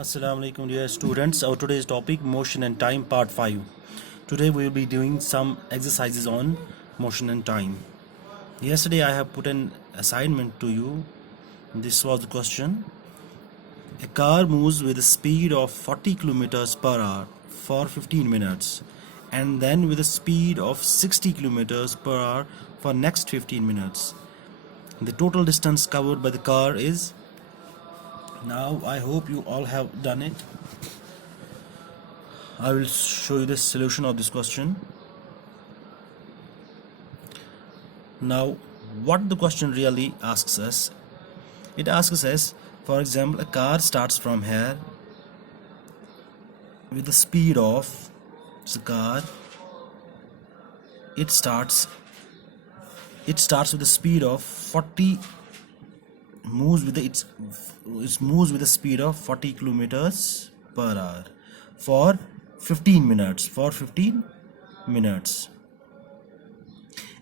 Assalamu alaikum dear students. Our today's topic motion and time part 5. Today we will be doing some exercises on motion and time. Yesterday I have put an assignment to you. This was the question. A car moves with a speed of 40 kilometers per hour for 15 minutes and then with a speed of 60 kilometers per hour for next 15 minutes. The total distance covered by the car is. Now I hope you all have done it. I will show you the solution of this question. Now what the question really asks us, it asks us, for example, a car starts from here with the speed of the car. It starts with the speed of 40, moves with the speed of 40 kilometers per hour for 15 minutes.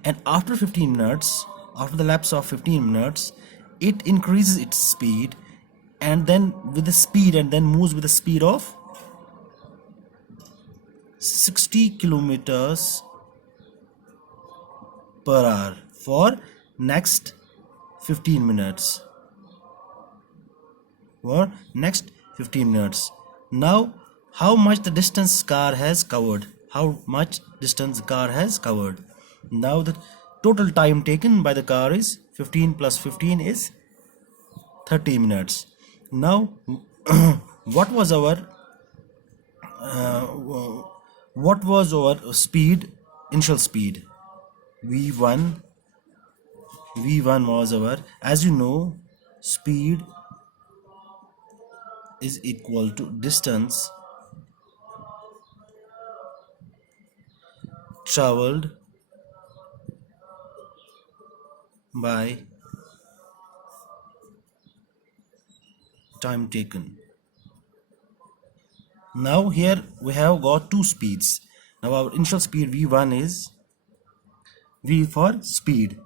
And after the lapse of 15 minutes, it increases its speed and then moves with the speed of 60 kilometers per hour for next 15 minutes. Now how much the distance car has covered? Now the total time taken by the car is 15 plus 15 is 30 minutes. Now what was our initial speed? V1 was our, as you know, speed is equal to distance traveled by time taken. Now here we have got two speeds. Now our initial speed V1 is, V for speed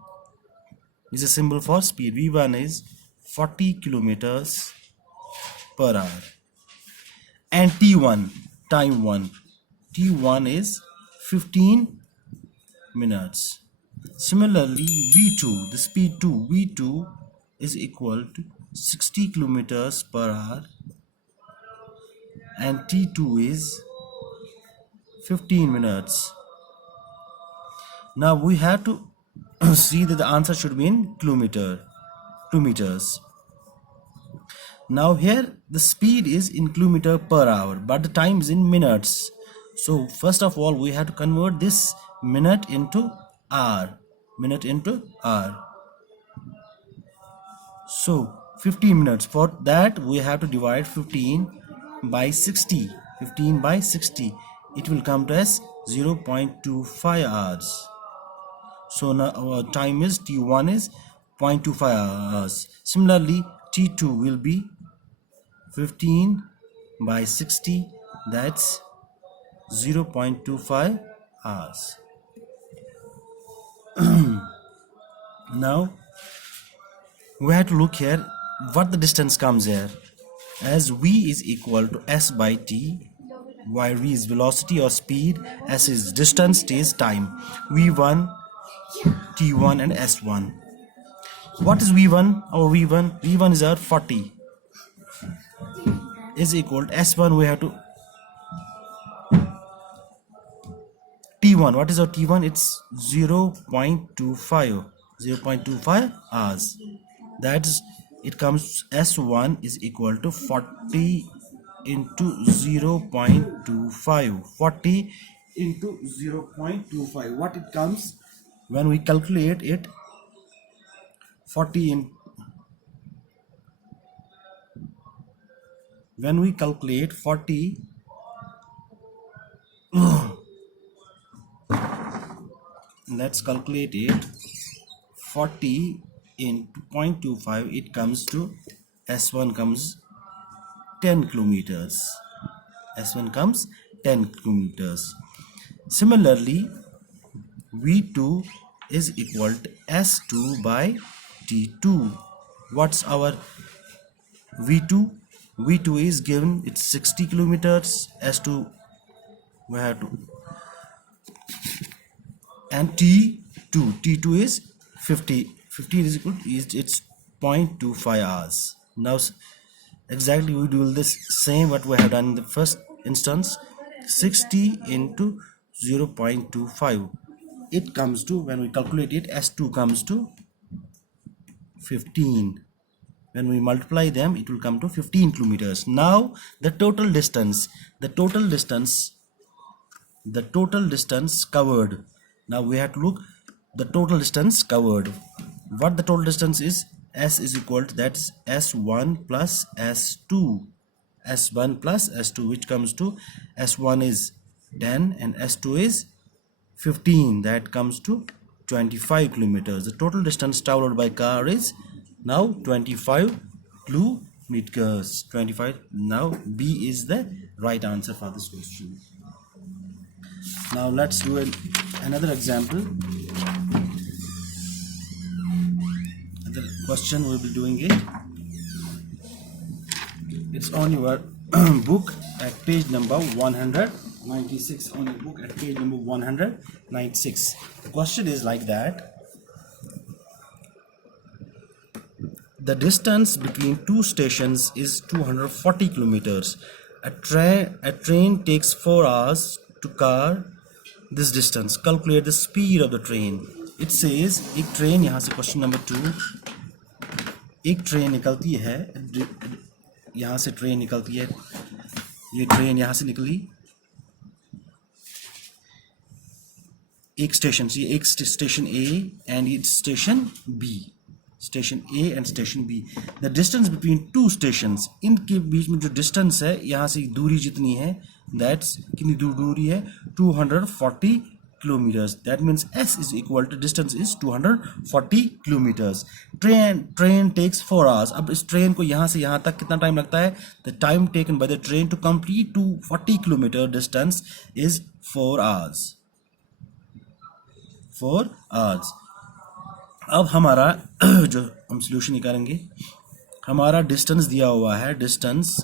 is a symbol for speed. V1 is 40 kilometers per hour, and T1 is 15 minutes. Similarly, V2, the speed V2 is equal to 60 kilometers per hour, and T2 is 15 minutes. Now we have to see that the answer should be in 2 meters. Now here the speed is in kilometer per hour, but the time is in minutes. So first of all we have to convert this minute into hour. So 15 minutes. For that we have to divide 15 by 60. It will come to as 0.25 hours. So now our time is T1 is 0.25 hours. Similarly, T2 will be 15 by 60, that's 0.25 hours. Now we have to look here what the distance comes here, as V is equal to S by T, while V is velocity or speed, S is distance, T is time. V1, T1 and S1. What is V1? Our V1 is our 40 is equal to S1. We have to T1. What is our T1? It's 0.25 hours. That's it comes, S1 is equal to 40 into 0.25. 40 into 0.25. What it comes when we calculate it? 40 in, when we calculate 40 let's calculate it. 40 into 0.25, it comes to S1 comes 10 kilometers. Similarly, V2 is equal to S2 by T2. What's our V2? V2 is given, it's 60 kilometers. S2 we have to, and T2 is 50 is equal to, it's 0.25 hours. Now exactly we do this same what we have done in the first instance. 60 into 0.25, it comes to, when we calculate it, S2 comes to 15. When we multiply them, it will come to 15 kilometers. Now the total distance covered. Now we have to look the total distance covered. What the total distance is? S is equal to, that's S1 plus S2. S1 plus S2, which comes to, S1 is 10 and S2 is 15, that comes to 25 kilometers. The total distance traveled by car is now 25 kilometers. 25. Now B is the right answer for this question. Now let's do another example. The question we'll be doing it. It's on your book at page number 196. On your book at page number 196. The question is like that. The distance between two stations is 240 kilometers. A train takes 4 hours to cover this distance. Calculate the speed of the train. It says एक train, यहाँ से question number 2, एक train निकलती है, यहाँ से train निकलती है, ये ट्रेन यहाँ से निकली एक स्टेशन से, एक station A and it's station B. Station A and station B. The distance between two stations, इनके बीच में जो डिस्टेंस है, यहाँ से दूरी जितनी है, that's कितनी दूरी है, 240 kilometers. That means S is equal to, distance is 240 kilometers. Train takes 4 hours. अब इस ट्रेन को यहाँ से यहाँ तक कितना टाइम लगता है? The time taken by the train to complete 240 kilometer distance is 4 hours. 4 hours. अब हमारा जो हम सोल्यूशन निकालेंगे, हमारा डिस्टेंस दिया हुआ है, डिस्टेंस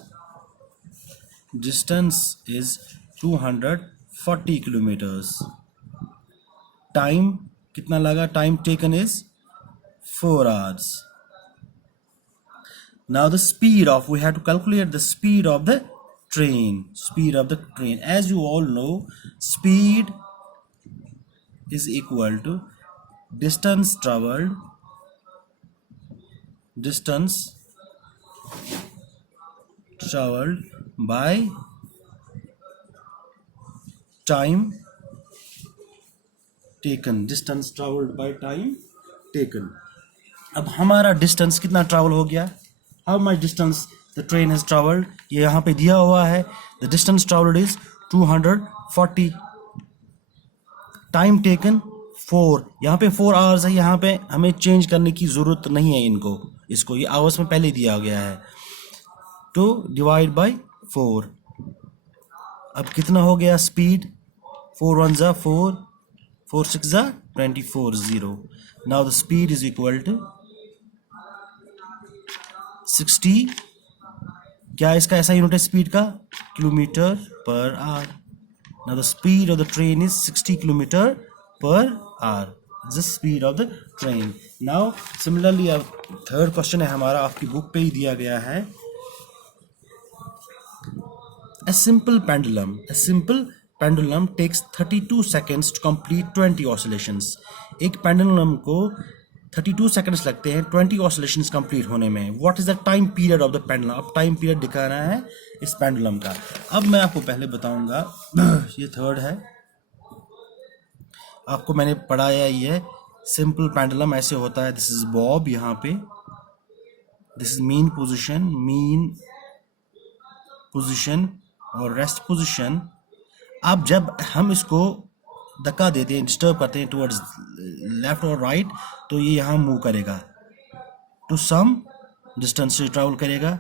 इज 240 किलोमीटर्स. टाइम कितना लगा? Time taken is 4 hours. Now the speed of, we have to calculate the speed of the train. As you all know, speed is equal to distance traveled by time taken. Distance traveled by time taken. अब हमारा distance कितना travel हो गया? How much distance the train has traveled? ये यहाँ पे दिया हुआ है. The distance traveled is 240. Time taken 4. यहाँ पे 4 hours है, यहाँ पे हमें चेंज करने की ज़रूरत नहीं है इसको ये आवर्स में पहले दिया गया है. तो डिवाइड बाय 4. अब कितना हो गया स्पीड? 4 1 जा 4, 4 6 जा 24 0. Now the speed is equal to 60. क्या इसका ऐसा यूनिट है स्पीड का? Kilometre per hour. Now the speed of the train is 60 kilometer per hour. The speed of the train. Now similarly अब थर्ड क्वेश्चन है हमारा, आपकी बुक पे ही दिया गया है. A simple pendulum takes 32 seconds to complete 20 oscillations. एक pendulum को 32 seconds लगते हैं 20 oscillations complete होने में. What is the time period of the pendulum? अब टाइम पीरियड दिखाना है इस पेंडुलम का. अब मैं आपको पहले बताऊंगा, ये थर्ड है, आपको मैंने पढ़ाया ही है. सिंपल पेंडुलम ऐसे होता है. दिस इज बॉब, यहाँ पे दिस इज मीन पोजीशन और रेस्ट पोजीशन. अब जब हम इसको धक्का देते हैं, डिस्टर्ब करते हैं टुवर्ड्स लेफ्ट और राइट, तो ये यहाँ मूव करेगा, टू सम डिस्टेंस से ट्रैवल करेगा,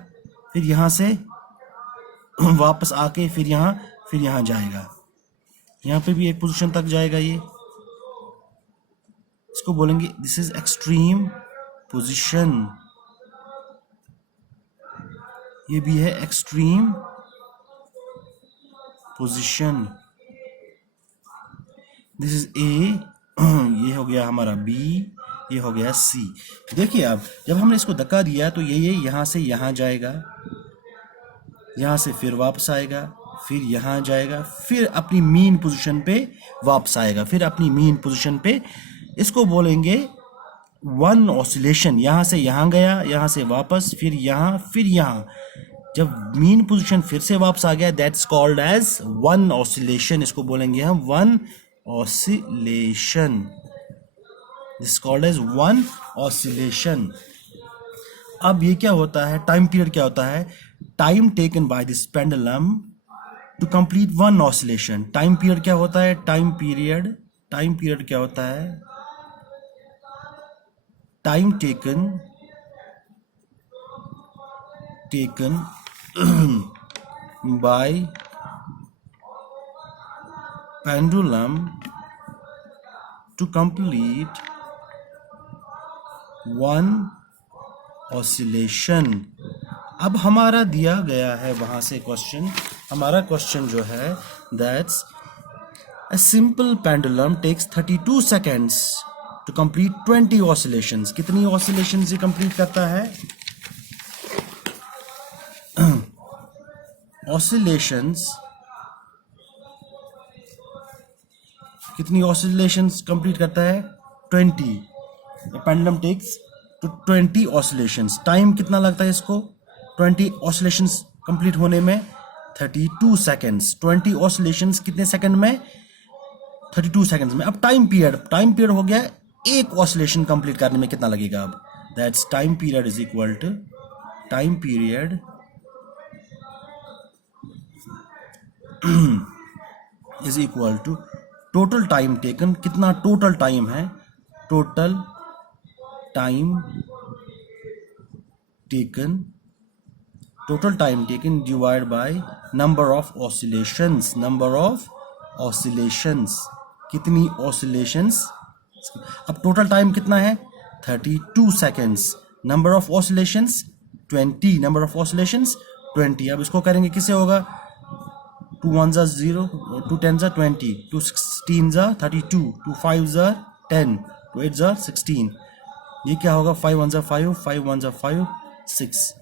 फिर यहाँ से वापस आके फिर यहाँ जाएगा. यहाँ पे भी एक पोजीशन तक जाएगा. ये इसको बोलेंगे दिस इज एक्सट्रीम पोजीशन. ये भी है extreme position. This is a, ये हो गया हमारा बी, ये हो गया सी। देखिए अब जब हमने इसको धक्का दिया तो ये यहाँ से यहाँ जाएगा, यहाँ से फिर वापस आएगा, फिर यहाँ जाएगा, फिर अपनी मीन पोजीशन पे वापस आएगा, फिर अपनी मीन पोजीशन पे। इसको बोलेंगे वन ऑसिलेशन। यहाँ से यहाँ गया, यहाँ से वापस, फिर यहाँ, फिर यहाँ। जब मीन पोजीशन फिर से वापस आ गया, that's called as one oscillation. इसको बोलेंगे हम one oscillation. This called as one oscillation. अब ये क्या होता है, टाइम पीरियड क्या होता है? Time taken by this pendulum to complete one oscillation. Time period क्या होता है? टाइम पीरियड क्या होता है? Time taken by pendulum to complete one oscillation। अब हमारा दिया गया है वहां से क्वेश्चन, हमारा क्वेश्चन जो है that's a simple pendulum takes 32 seconds to complete 20 oscillations। कितनी oscillations ये complete करता है? oscillations, कितनी oscillations complete करता है? 20। The pendulum takes to 20 oscillations। Time कितना लगता है इसको 20 oscillations complete होने में? 32 seconds। 20 oscillations कितने सेकंड में? 32 seconds में। अब टाइम पीरियड हो गया, एक ऑसिलेशन कंप्लीट करने में कितना लगेगा? अब that's time period is equal to time period is equal to total time taken. कितना टोटल टाइम है? Total time taken divide by number of oscillations. कितनी ऑसिलेशंस? अब टोटल टाइम कितना है? 32 seconds. Number of oscillations 20। Number of oscillations 20। अब इसको करेंगे किससे होगा? 2 1 0, 2 10 20, 2 16 32, 2 5 10, 2 8 16। ये क्या होगा? 5 1 5, 5 1 5, 6,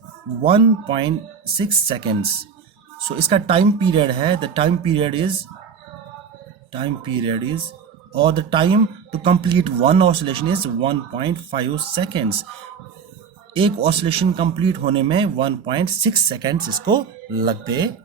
1.6 seconds। सो इसका टाइम पीरियड है, द टाइम पीरियड इज और the time to complete one oscillation is 1.5 seconds। एक ऑसिलेशन कंप्लीट होने में 1.6 seconds इसको लगते